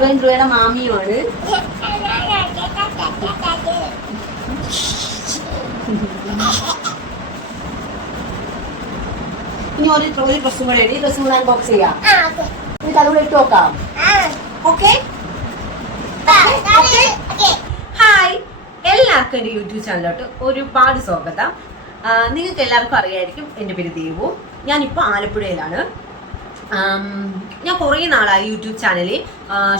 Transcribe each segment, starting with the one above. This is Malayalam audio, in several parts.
ധ്രുവയുടെ മാമിയുമാണ്. ഇനി ഒരു ഡ്രസ്സും കൂടെ ഇടി. ഡ്രസ്സും കൂടെ അൺബോക്സ് ചെയ്യാം. എന്നിട്ട് അതുകൂടെ ഇട്ട് നോക്കാം. ഓക്കെ. ഹായ്, എല്ലാവർക്കും എൻ്റെ യൂട്യൂബ് ചാനലിലോട്ട് ഒരുപാട് സ്വാഗതം. നിങ്ങൾക്ക് എല്ലാവർക്കും അറിയായിരിക്കും, എൻ്റെ പേര് ദേവു. ഞാനിപ്പോൾ ആലപ്പുഴയിലാണ്. ഞാൻ കുറേ നാളായി യൂട്യൂബ് ചാനലിൽ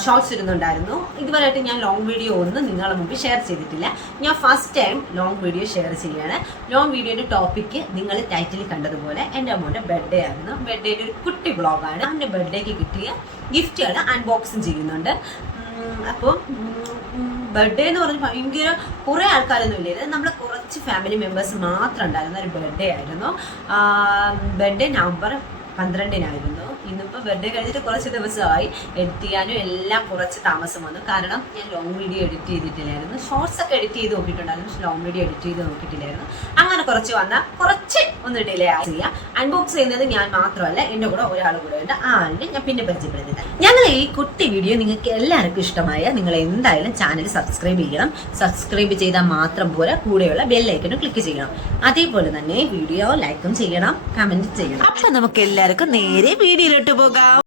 ഷോർട്സ് ഇടുന്നുണ്ടായിരുന്നു. ഇതുവരെയായിട്ട് ഞാൻ ലോങ് വീഡിയോ ഒന്നും നിങ്ങളുടെ മുമ്പ് ഷെയർ ചെയ്തിട്ടില്ല. ഞാൻ first time long video share ചെയ്യുകയാണ്. ലോങ് വീഡിയോയുടെ ടോപ്പിക്ക് നിങ്ങൾ ടൈറ്റിൽ കണ്ടതുപോലെ എൻ്റെ അമ്മയുടെ ബർത്ത്ഡേ ആയിരുന്നു. ബർത്ത്ഡേയുടെ ഒരു കുട്ടി വ്ളോഗാണ്. എൻ്റെ ബർത്ത്ഡേക്ക് കിട്ടിയ ഗിഫ്റ്റുകൾ അൺബോക്സിങ് ചെയ്യുന്നുണ്ട്. അപ്പോൾ ബർത്ത്ഡേ എന്ന് പറഞ്ഞാൽ ഭയങ്കര കുറേ ആൾക്കാരൊന്നും ഇല്ലായിരുന്നു. നമ്മൾ കുറച്ച് ഫാമിലി മെമ്പേഴ്സ് മാത്രം ഉണ്ടായിരുന്ന ഒരു ബർത്ത്ഡേ ആയിരുന്നു. ബർത്ത്ഡേ നവംബർ 12-നായിരുന്നു. ഇന്നിപ്പോൾ ബർത്ത്ഡേ കഴിഞ്ഞിട്ട് കുറച്ച് ദിവസമായി. എഡിറ്റ് ചെയ്യാനും എല്ലാം കുറച്ച് താമസം വന്നു. കാരണം ഞാൻ ലോങ് വീഡിയോ എഡിറ്റ് ചെയ്തിട്ടില്ലായിരുന്നു. ഷോർട്സ് ഒക്കെ എഡിറ്റ് ചെയ്ത് നോക്കിയിട്ടുണ്ടായിരുന്നു, പക്ഷെ ലോങ് വീഡിയോ എഡിറ്റ് ചെയ്ത് നോക്കിയിട്ടില്ലായിരുന്നു. അങ്ങനെ കുറച്ച് ഒന്ന് ഡിലേ ചെയ്യാം. അൺബോക്സ് ചെയ്യുന്നത് ഞാൻ മാത്രമല്ല, എൻ്റെ കൂടെ ഒരാൾ കൂടെ ഉണ്ട്. ആ ആളിനെ ഞാൻ പിന്നെ പരിചയപ്പെടുത്തില്ല. ഞങ്ങൾ ഈ കുട്ടി വീഡിയോ നിങ്ങൾക്ക് എല്ലാവർക്കും ഇഷ്ടമായ നിങ്ങൾ എന്തായാലും ചാനൽ സബ്സ്ക്രൈബ് ചെയ്യണം. സബ്സ്ക്രൈബ് ചെയ്താൽ മാത്രം പോരാ, കൂടെയുള്ള ബെല്ലൈക്കനും ക്ലിക്ക് ചെയ്യണം. അതേപോലെ തന്നെ വീഡിയോ ലൈക്കും ചെയ്യണം, കമന്റ് ചെയ്യണം. അപ്പം നമുക്ക് എല്ലാവർക്കും നേരെ വീഡിയോയിലോട്ട് പോകാം.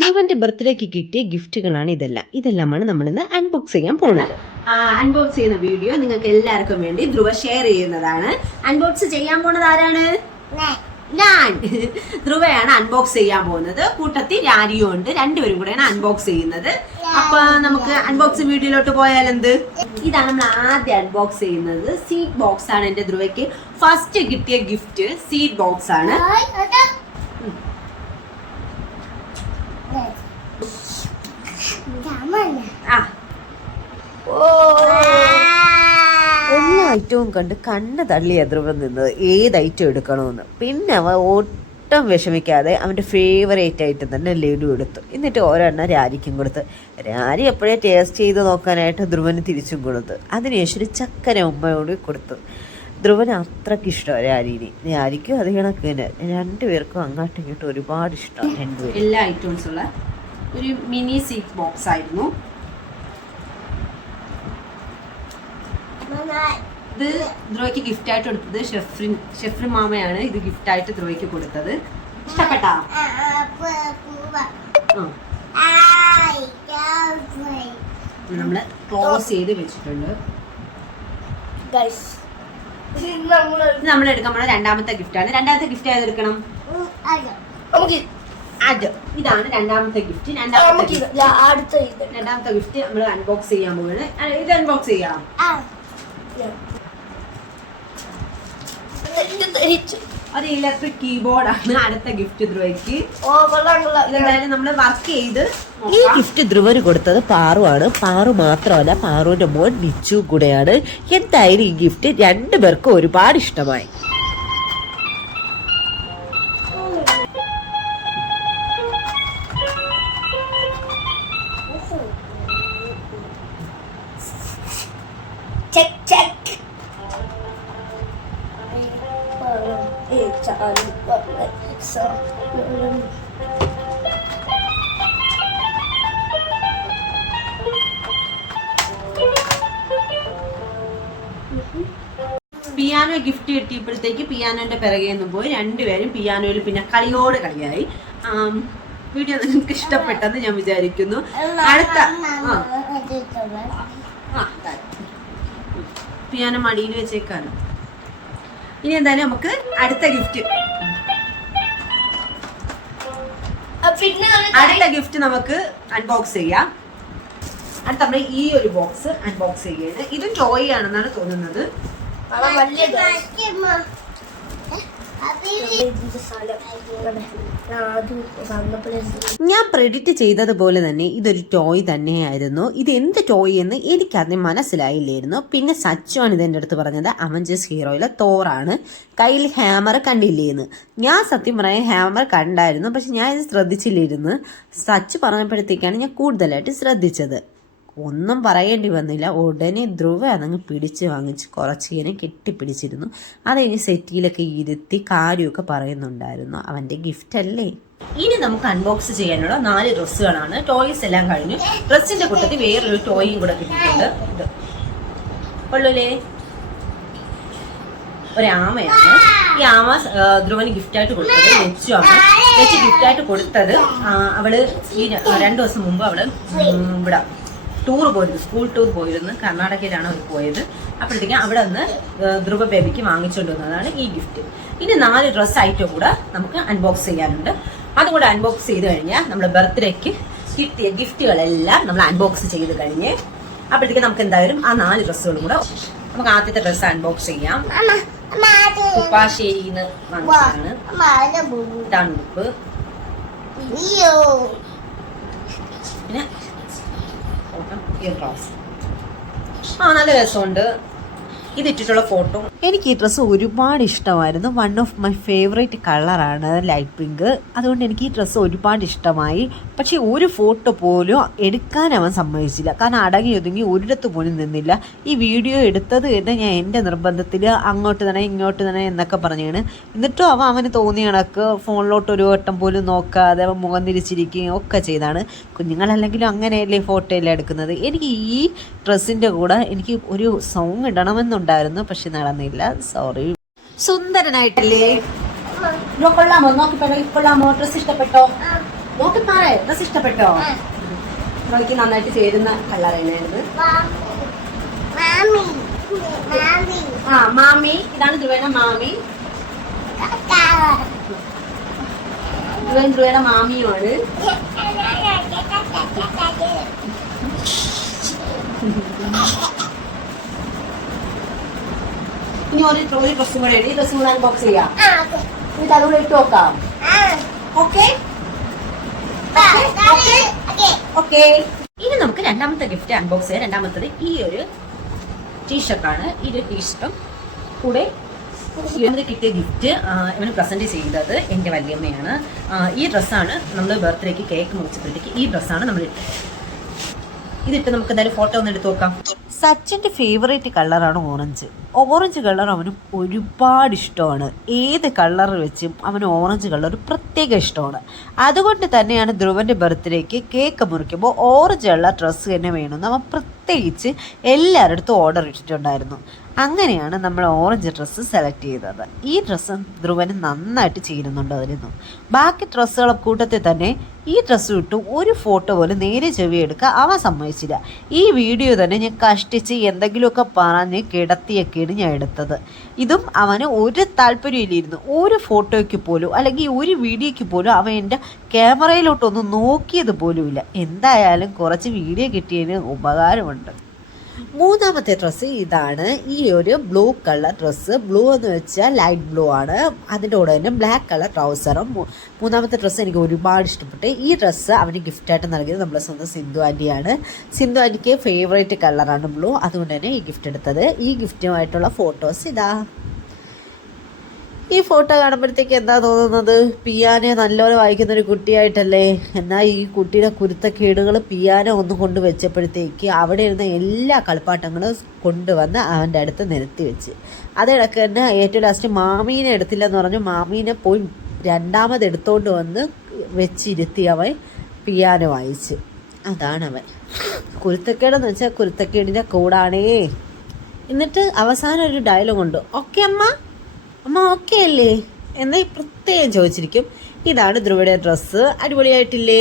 ദേവന്റെ ബർത്ത്ഡേക്ക് കിട്ടിയ ഗിഫ്റ്റുകളാണ് ഇതെല്ലാമാണ് നമ്മൾ ഇന്ന് അൺബോക്സ് ചെയ്യാൻ പോകുന്നത്. അൺബോക്സ് ചെയ്യുന്ന വീഡിയോ നിങ്ങൾക്ക് എല്ലാവർക്കും വേണ്ടി ധ്രുവ ഷെയർ ചെയ്യുന്നതാണ്. അൺബോക്സ് ചെയ്യാൻ പോകുന്നത് ആരാണ്? ഞാൻ. ധ്രുവയാണ് അൺബോക്സ് ചെയ്യാൻ പോകുന്നത്. കൂട്ടത്തിൽ രാരിയും ഉണ്ട്. രണ്ടുപേരും കൂടെയാണ് അൺബോക്സ് ചെയ്യുന്നത്. അപ്പൊ നമുക്ക് അൺബോക്സിംഗ് വീഡിയോയിലോട്ട് പോയാൽ എന്ത്? ഇതാണ് നമ്മൾ ആദ്യം അൺബോക്സ് ചെയ്യുന്നത്. സീഡ് ബോക്സ് ആണ്. എന്റെ ധ്രുവയ്ക്ക് ഫസ്റ്റ് കിട്ടിയ ഗിഫ്റ്റ് സീഡ് ബോക്സ് ആണ്. എല്ലാ ഐറ്റവും കണ്ട് കണ്ണ് തള്ളിയ ധ്രുവൻ നിന്നത് ഏത് ഐറ്റം എടുക്കണമെന്ന്. പിന്നെ അവൻ ഒട്ടും വിഷമിക്കാതെ അവൻ്റെ ഫേവറേറ്റ് ഐറ്റം തന്നെ ലഡു എടുത്തു. എന്നിട്ട് ഒരെണ്ണം രാരിക്കും കൊടുത്ത്. രാരി എപ്പോഴേ ടേസ്റ്റ് ചെയ്ത് നോക്കാനായിട്ട് ധ്രുവന് തിരിച്ചും കൊടുത്തു. അതിനുശേഷം ഒരു ചക്കര ഉമ്മയോട് കൊടുത്തു. ധ്രുവന് അത്രയ്ക്ക് ഇഷ്ടമാണ് രാരിനെ. രാരിക്കും അത് കണക്ക് തന്നെ. രണ്ടുപേർക്കും അങ്ങോട്ടും ഇങ്ങോട്ടും ഒരുപാട് ഇഷ്ടമാണ്. രണ്ടുപേരും എല്ലാ ഐറ്റംസുള്ള ഒരു മിനി സീറ്റ് ബോക്സ് ആയിരുന്നു ഇത്. ധ്രുവയ്ക്ക് ഗിഫ്റ്റ് ആയിട്ട് കൊടുത്തത് ഷെഫ്രിൻ മാമയാണ് ഇത് ഗിഫ്റ്റ് ആയിട്ട് ധ്രുവയ്ക്ക് കൊടുത്തത്. ഇഷ്ടപ്പെട്ടാ? നമ്മള് ക്ലോസ് ചെയ്ത് വെച്ചിട്ടുണ്ട്. നമ്മൾ എടുക്കാൻ പോണ രണ്ടാമത്തെ ഗിഫ്റ്റ് ആണ്. രണ്ടാമത്തെ ഗിഫ്റ്റ് ഏതെടുക്കണം? അത് ഇതാണ് രണ്ടാമത്തെ ഗിഫ്റ്റ്. രണ്ടാമത്തെ ഗിഫ്റ്റ് നമ്മൾ അൺബോക്സ് ചെയ്യാൻ പോവാണ്. ഇത് അൺബോക്സ് ചെയ്യാം. ഒരു ഇലക്ട്രിക് കീബോർഡ് ആണ് അടുത്ത ഗിഫ്റ്റ് ധ്രുവയ്ക്ക്. ഇതെന്തായാലും നമ്മൾ വർക്ക് ചെയ്ത്. ഈ ഗിഫ്റ്റ് ധ്രുവന് കൊടുത്തത് പാറുവാണ്. പാറു മാത്രമല്ല, പാറുവിന്റെ മോൻ നിച്ചു കൂടെയാണ്. എന്തായാലും ഈ ഗിഫ്റ്റ് രണ്ടുപേർക്കും ഒരുപാട് ഇഷ്ടമായി. പിയാനോ ഗിഫ്റ്റ് കിട്ടിയപ്പോഴത്തേക്ക് പിയാനോന്റെ പിറകെ നിന്നും പോയി. രണ്ടുപേരും പിയാനോയിൽ പിന്നെ കളിയായി. വീഡിയോ നിങ്ങൾക്ക് ഇഷ്ടപ്പെട്ടെന്ന് ഞാൻ വിചാരിക്കുന്നു. അടുത്ത പിയാനോ മടിയിൽ വെച്ചേക്കാണ്. ഇനി എന്തായാലും നമുക്ക് അടുത്ത ഗിഫ്റ്റ് നമുക്ക് അൺബോക്സ് ചെയ്യാം. അടുത്ത നമ്മൾ ഈ ഒരു ബോക്സ് അൺബോക്സ് ചെയ്യാണ്. ഇതും ടോയ് ആണെന്നാണ് തോന്നുന്നത്. ഞാൻ പ്രെഡിക്റ്റ് ചെയ്തതുപോലെ തന്നെ ഇതൊരു ടോയ് തന്നെയായിരുന്നു. ഇത് എന്ത് ടോയ് എന്ന് എനിക്കതിന് മനസ്സിലായില്ലായിരുന്നു. പിന്നെ സച്ചുവാണ് ഇതെൻ്റെ അടുത്ത് പറഞ്ഞത് അവഞ്ചേഴ്സ് ഹീറോയിലെ തോറാണ്. കയ്യിൽ ഹാമർ കണ്ടില്ലേന്ന്. ഞാൻ സത്യം പറയാൻ ഹാമർ കണ്ടായിരുന്നു, പക്ഷെ ഞാൻ ഇത് ശ്രദ്ധിച്ചില്ലായിരുന്നു. സച്ച് പറഞ്ഞപ്പോഴത്തേക്കാണ് ഞാൻ കൂടുതലായിട്ട് ശ്രദ്ധിച്ചത്. ഒന്നും പറയേണ്ടി വന്നില്ല. ഉടനെ ധ്രുവ അതങ്ങ് പിടിച്ച് വാങ്ങിച്ച് കുറച്ചിങ്ങനെ കെട്ടിപ്പിടിച്ചിരുന്നു. അത് കഴിഞ്ഞ് സെറ്റിയിലൊക്കെ ഇരുത്തി കാര്യമൊക്കെ പറയുന്നുണ്ടായിരുന്നു. അവൻ്റെ ഗിഫ്റ്റ് അല്ലേ. ഇനി നമുക്ക് അൺബോക്സ് ചെയ്യാനുള്ള 4 ഡ്രസ്സുകളാണ്. ടോയ്സ് എല്ലാം കഴിഞ്ഞു. ഡ്രസ്സിന്റെ കൂട്ടത്തിൽ വേറൊരു ടോയും കൂടെ കിട്ടിയിട്ടുണ്ട്. ഇത് കൊള്ളൂലേ, ഒരാമയാണ്. ഈ ആമ ധ്രുവന് ഗിഫ്റ്റായിട്ട് കൊടുത്തത് ലച്ചു ആണ്. ലച്ചു ഗിഫ്റ്റായിട്ട് കൊടുത്തത് അവള് ഈ 2 ദിവസം മുമ്പ് അവള് ഇവിടെ ടൂർ പോയിരുന്നു, സ്കൂൾ ടൂർ പോയിരുന്നു. കർണാടകയിലാണ് അവർ പോയത്. അപ്പോഴത്തേക്കും അവിടെ നിന്ന് ധ്രുവ ബേബിക്ക് വാങ്ങിച്ചുകൊണ്ട് വന്നതാണ് ഈ ഗിഫ്റ്റ്. ഇനി 4 ഡ്രസ്സ് ഐറ്റം കൂടെ നമുക്ക് അൺബോക്സ് ചെയ്യാനുണ്ട്. അതും കൂടെ അൺബോക്സ് ചെയ്ത് കഴിഞ്ഞാൽ നമ്മുടെ ബർത്ത്ഡേക്ക് കിട്ടിയ ഗിഫ്റ്റുകളെല്ലാം നമ്മൾ അൺബോക്സ് ചെയ്ത് കഴിഞ്ഞ് അപ്പോഴത്തേക്കും നമുക്ക് എന്തായാലും ആ 4 ഡ്രസ്സുകളും കൂടെ നമുക്ക് ആദ്യത്തെ ഡ്രസ്സ് അൺബോക്സ് ചെയ്യാം. ഉപ്പാശ്ശേരിന്ന് വാങ്ങിച്ചതാണ്. ഇതാണ് ഉടുപ്പ്. പിന്നെ നല്ല രസമുണ്ട്. ഇതിട്ടിട്ടുള്ള ഫോട്ടോ. എനിക്ക് ഈ ഡ്രസ്സ് ഒരുപാട് ഇഷ്ടമായിരുന്നു. വൺ ഓഫ് മൈ ഫേവറേറ്റ് കളറാണ് ലൈറ്റ് പിങ്ക്. അതുകൊണ്ട് എനിക്ക് ഈ ഡ്രസ്സ് ഒരുപാട് ഇഷ്ടമായി. പക്ഷേ ഒരു ഫോട്ടോ പോലും എടുക്കാൻ അവൻ സമ്മതിച്ചില്ല. കാരണം അടങ്ങി ഒതുങ്ങി ഒരിടത്ത് പോലും നിന്നില്ല. ഈ വീഡിയോ എടുത്തത് തന്നെ ഞാൻ എൻ്റെ നിർബന്ധത്തിൽ അങ്ങോട്ട് തന്നെ ഇങ്ങോട്ട് തന്നെ എന്നൊക്കെ പറഞ്ഞാണ്. എന്നിട്ടും അവന് തോന്നിയ കണക്ക് ഫോണിലോട്ട് ഒരു വട്ടം പോലും നോക്കാതെ അവൻ മുഖം തിരിച്ചിരിക്കുകയും ഒക്കെ ചെയ്താണ്. കുഞ്ഞുങ്ങളല്ലെങ്കിലും അങ്ങനെയല്ലേ ഫോട്ടോ എല്ലാം എടുക്കുന്നത്. എനിക്ക് ഈ ഡ്രസ്സിൻ്റെ കൂടെ എനിക്ക് ഒരു സോങ് ഇടണമെന്നുണ്ടായിരുന്നു, പക്ഷെ നടന്നില്ല. സോറി. സുന്ദരനായിട്ടില്ലേ? കൊള്ളാമോ? കൊള്ളാമോ? ഡ്രസ് ഇഷ്ടപ്പെട്ടോ? നോക്കി പറ, ഡ്രസ് ഇഷ്ടപ്പെട്ടോ? നോക്കി നന്നായിട്ട് ചേരുന്ന കളർ തന്നെയായിരുന്നു. മാമി, ഇതാണ് ധ്രുവേന മാമി. ധ്രുവേന മാമിയുമാണ്. ഇനി ഒരു ഡ്രസ്സും കൂടെ ഈ ഡ്രസ്സും കൂടെ അൺബോക്സ് ചെയ്യാം. എന്നിട്ട് അതുകൂടെ ഇട്ട് നോക്കാം. Okay okay. ഇനി നമുക്ക് രണ്ടാമത്തെ ഗിഫ്റ്റ് അൺബോക്സ് ചെയ്യാം. രണ്ടാമത്തത് ഈ ഒരു ടീഷർട്ടാണ്. ഈ ഒരു ടീഷർട്ടും കൂടെ കിട്ടിയ ഗിഫ്റ്റ് ഇവന് പ്രസന്റ് ചെയ്തത് എൻ്റെ വല്യമ്മയാണ്. ഈ ഡ്രസ്സാണ് നമ്മൾ ബർത്ത്ഡേക്ക് കേക്ക് മുറിച്ചപ്പോഴത്തേക്ക് ഈ ഡ്രസ്സാണ് നമ്മൾ ഇതിട്ട് നമുക്ക് എന്തായാലും ഫോട്ടോ ഒന്ന് എടുത്ത് നോക്കാം. സച്ചിൻ്റെ ഫേവറേറ്റ് കളറാണ് ഓറഞ്ച്. ഓറഞ്ച് കളർ അവന് ഒരുപാട് ഇഷ്ടമാണ്. ഏത് കളർ വെച്ചും അവന് ഓറഞ്ച് കളർ പ്രത്യേക ഇഷ്ടമാണ്. അതുകൊണ്ട് തന്നെയാണ് ധ്രുവൻ്റെ ബർത്ത്ഡേക്ക് കേക്ക് മുറിക്കുമ്പോൾ ഓറഞ്ച് ഉള്ള ഡ്രസ്സ് തന്നെ വേണമെന്ന് അവൻ പ്രത്യേകിച്ച് എല്ലാവരുടെ അടുത്തും ഓർഡർ ഇട്ടിട്ടുണ്ടായിരുന്നു. അങ്ങനെയാണ് നമ്മൾ ഓറഞ്ച് ഡ്രസ്സ് സെലക്ട് ചെയ്തത്. ഈ ഡ്രസ്സ് ധ്രുവന് നന്നായിട്ട് ചേരുന്നുണ്ടായിരുന്നു. ബാക്കി ഡ്രസ്സുകളെ കൂട്ടത്തിൽ തന്നെ ഈ ഡ്രസ്സ് ഇട്ടു ഒരു ഫോട്ടോ പോലും നേരെ ചെവി എടുക്കാൻ അവൻ സമ്മതിച്ചില്ല. ഈ വീഡിയോ തന്നെ ഞാൻ കഷ്ടിച്ച് എന്തെങ്കിലുമൊക്കെ പറഞ്ഞ് കിടത്തിയൊക്കെയാണ് ഞാൻ എടുത്തത്. ഇതും അവന് ഒരു താല്പര്യമില്ലായിരുന്നു. ഒരു ഫോട്ടോയ്ക്ക് പോലും അല്ലെങ്കിൽ ഒരു വീഡിയോയ്ക്ക് പോലും അവൻ എൻ്റെ ക്യാമറയിലോട്ടൊന്നും നോക്കിയത് പോലുമില്ല. എന്തായാലും കുറച്ച് വീഡിയോ കിട്ടിയതിന് ഉപകാരമുണ്ട്. മൂന്നാമത്തെ ഡ്രസ്സ് ഇതാണ്. ഈ ഒരു ബ്ലൂ കളർ ഡ്രസ്സ്. ബ്ലൂ എന്ന് വെച്ചാൽ ലൈറ്റ് ബ്ലൂ ആണ്. അതിൻ്റെ കൂടെ തന്നെ ബ്ലാക്ക് കളർ ട്രൗസറും. മൂന്നാമത്തെ ഡ്രസ്സ് എനിക്ക് ഒരുപാട് ഇഷ്ടപ്പെട്ടു. ഈ ഡ്രസ്സ് അവന് ഗിഫ്റ്റായിട്ട് നൽകിയത് നമ്മുടെ സ്വന്തം സിന്ധു ആൻറ്റിയാണ്. സിന്ധു ആൻറ്റിക്ക് ഫേവറേറ്റ് കളറാണ് ബ്ലൂ. അതുകൊണ്ട് തന്നെ ഈ ഗിഫ്റ്റ് എടുത്തത്. ഈ ഗിഫ്റ്റുമായിട്ടുള്ള ഫോട്ടോസ് ഇതാ. ഈ ഫോട്ടോ കാണുമ്പോഴത്തേക്ക് എന്താ തോന്നുന്നത്? പിയാനോ നല്ലപോലെ വായിക്കുന്നൊരു കുട്ടിയായിട്ടല്ലേ? എന്നാൽ ഈ കുട്ടിയുടെ കുരുത്തക്കേടുകൾ പിയാനോ ഒന്ന് കൊണ്ട് വെച്ചപ്പോഴത്തേക്ക് അവിടെ ഇരുന്ന എല്ലാ കളിപ്പാട്ടങ്ങളും കൊണ്ടുവന്ന് അവൻ്റെ അടുത്ത് നിരത്തി വെച്ച്. അതിടക്ക് തന്നെ ഏറ്റവും ലാസ്റ്റ് മാമീനെ എടുത്തില്ലെന്ന് പറഞ്ഞു. മാമീനെ പോയി രണ്ടാമത് എടുത്തോണ്ട് വന്ന് വെച്ചിരുത്തി അവൻ പിയാനോ വായിച്ച്. അതാണവൻ. കുരുത്തക്കേടെന്ന് വെച്ചാൽ കുരുത്തക്കേടിൻ്റെ കൂടാണേ. എന്നിട്ട് അവസാനം ഒരു ഡയലോഗ് ഉണ്ട്. ഓക്കെ അമ്മ, അമ്മ ഓക്കെ അല്ലേ എന്നാൽ പ്രത്യേകം ചോദിച്ചിരിക്കും. ഇതാണ് ധ്രുവയുടെ ഡ്രസ്സ്. അടിപൊളിയായിട്ടില്ലേ?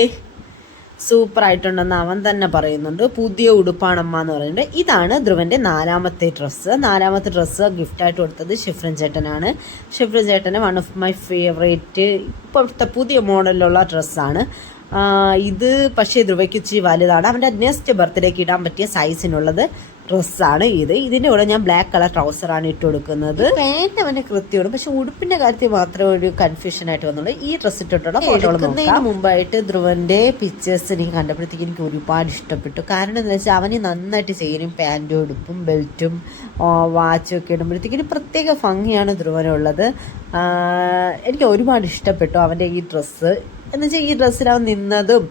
സൂപ്പറായിട്ടുണ്ടെന്ന് അവൻ തന്നെ പറയുന്നുണ്ട്. പുതിയ ഉടുപ്പാണമ്മ എന്ന് പറയുന്നുണ്ട്. ഇതാണ് ധ്രുവൻ്റെ നാലാമത്തെ ഡ്രസ്സ്. നാലാമത്തെ ഡ്രസ്സ് ഗിഫ്റ്റായിട്ട് കൊടുത്തത് ഷിഫ്രൻ ചേട്ടനാണ്. ഷിഫ്രൻ ചേട്ടന് വൺ ഓഫ് മൈ ഫേവറേറ്റ് ഇപ്പോഴത്തെ പുതിയ മോഡലിലുള്ള ഡ്രസ്സാണ്. ഇത് പക്ഷേ ധ്രുവയ്ക്ക് ഇച്ചിരി വലുതാണ്. അവൻ്റെ നെക്സ്റ്റ് ബർത്ത്ഡേക്ക് ഇടാൻ പറ്റിയ സൈസിനുള്ളത് ഡ്രസ്സാണ് ഇത്. ഇതിൻ്റെ കൂടെ ഞാൻ ബ്ലാക്ക് കളർ ട്രൗസറാണ് ഇട്ട് കൊടുക്കുന്നത്. പാൻറ് അവൻ്റെ കൃത്യമാണ്. പക്ഷെ ഉടുപ്പിൻ്റെ കാര്യത്തിൽ മാത്രമേ ഒരു കൺഫ്യൂഷൻ ആയിട്ട് വന്നുള്ളൂ. ഈ ഡ്രസ്സ് ഇട്ടിട്ടുള്ള ഫോട്ടോകൾ നോക്കുന്നതിന് മുമ്പായിട്ട് ധ്രുവൻ്റെ പിക്ചേഴ്സ് എനിക്ക് കണ്ടപ്പോഴത്തേക്ക് എനിക്ക് ഒരുപാട് ഇഷ്ടപ്പെട്ടു. കാരണം എന്താ വെച്ചാൽ അവന് നന്നായിട്ട് ചെയ്യും. പാൻറ്റും ഉടുപ്പും ബെൽറ്റും വാച്ചും ഒക്കെ ഇടുമ്പോഴത്തേക്കിന് പ്രത്യേക ഭംഗിയാണ് ധ്രുവനുള്ളത്. എനിക്ക് ഒരുപാട് ഇഷ്ടപ്പെട്ടു അവൻ്റെ ഈ ഡ്രസ്സ്. എന്നുവെച്ചാൽ ഈ ഡ്രസ്സിൽ അവൻ നിന്നതും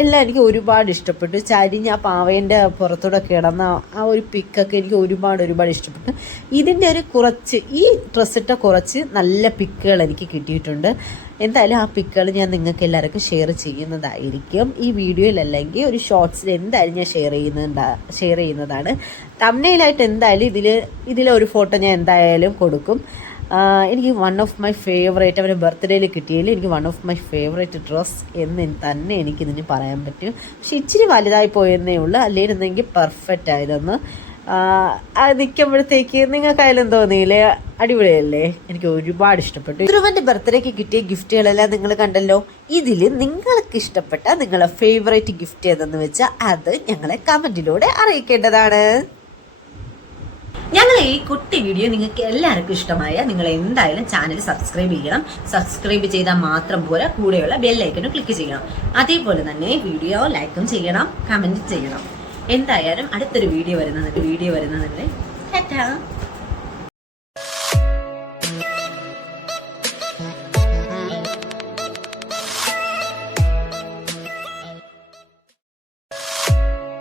എല്ലാം എനിക്ക് ഒരുപാട് ഇഷ്ടപ്പെട്ടു. ചരിഞ്ഞ ആ പാവേൻ്റെ പുറത്തൂടെ കിടന്ന ആ ഒരു പിക്കൊക്കെ എനിക്ക് ഒരുപാട് ഇഷ്ടപ്പെട്ടു. ഇതിൻ്റെ ഒരു കുറച്ച് ഈ ഡ്രസ്സിട്ട കുറച്ച് നല്ല പിക്കുകൾ എനിക്ക് കിട്ടിയിട്ടുണ്ട്. എന്തായാലും ആ പിക്കുകൾ ഞാൻ നിങ്ങൾക്ക് എല്ലാവർക്കും ഷെയർ ചെയ്യുന്നതായിരിക്കും. ഈ വീഡിയോയിലല്ലെങ്കിൽ ഒരു ഷോർട്സിൽ എന്തായാലും ഞാൻ ഷെയർ ചെയ്യുന്നതാണ്. തംബ്നെയിലായിട്ട് എന്തായാലും ഇതിലൊരു ഫോട്ടോ ഞാൻ എന്തായാലും കൊടുക്കും. എനിക്ക് വൺ ഓഫ് മൈ ഫേവറേറ്റ്, അവരുടെ ബർത്ത്ഡേയിൽ കിട്ടിയതിൽ എനിക്ക് one of my favourite dress എന്ന് തന്നെ എനിക്കിതിന് പറയാൻ പറ്റും. പക്ഷെ ഇച്ചിരി വലുതായി പോയെന്നേ ഉള്ളൂ, അല്ലേരുന്നെങ്കിൽ പെർഫെക്റ്റ് ആയിരുന്നു. അത് നിൽക്കുമ്പോഴത്തേക്ക് നിങ്ങൾക്കായാലും തോന്നിയില്ലേ? അടിപൊളിയല്ലേ? എനിക്ക് ഒരുപാട് ഇഷ്ടപ്പെട്ടു. ധ്രുവൻ്റെ ബർത്ത്ഡേക്ക് കിട്ടിയ ഗിഫ്റ്റുകളെല്ലാം നിങ്ങൾ കണ്ടല്ലോ. ഇതിൽ നിങ്ങൾക്ക് ഇഷ്ടപ്പെട്ട നിങ്ങളുടെ ഫേവറേറ്റ് ഗിഫ്റ്റ് ഏതെന്ന് വെച്ചാൽ അത് ഞങ്ങളെ കമൻറ്റിലൂടെ അറിയിക്കേണ്ടതാണ്. ഞങ്ങൾ ഈ കുട്ടി വീഡിയോ നിങ്ങൾക്ക് എല്ലാവർക്കും ഇഷ്ടമായ നിങ്ങൾ എന്തായാലും ചാനൽ സബ്സ്ക്രൈബ് ചെയ്യണം. സബ്സ്ക്രൈബ് ചെയ്താൽ മാത്രം പോരാ, കൂടെയുള്ള ബെല്ലൈക്കനും ക്ലിക്ക് ചെയ്യണം. അതേപോലെ തന്നെ വീഡിയോ ലൈക്കും ചെയ്യണം, കമൻറ്റ് ചെയ്യണം. എന്തായാലും അടുത്തൊരു വീഡിയോ വരുന്നതിന് ടാറ്റാ.